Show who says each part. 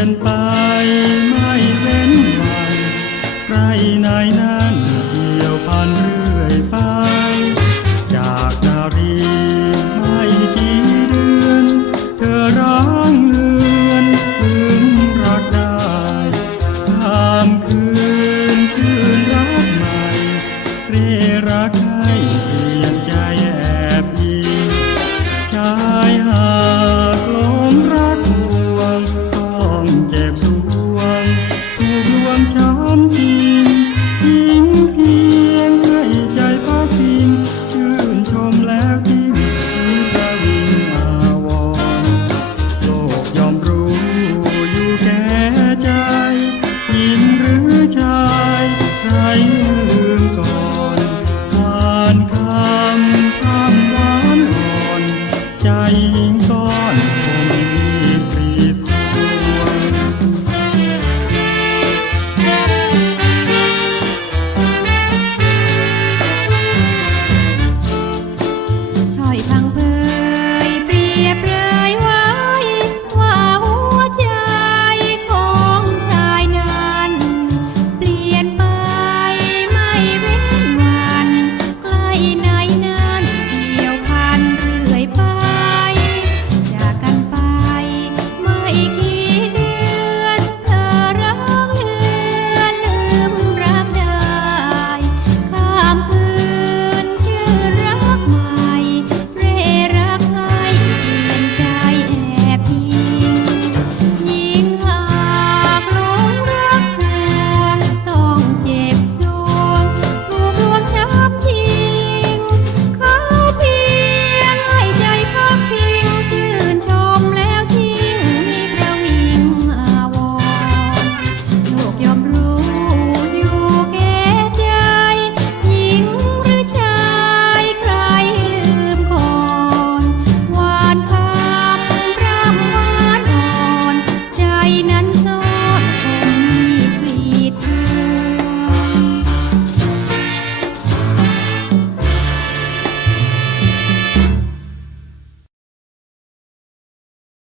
Speaker 1: And pagi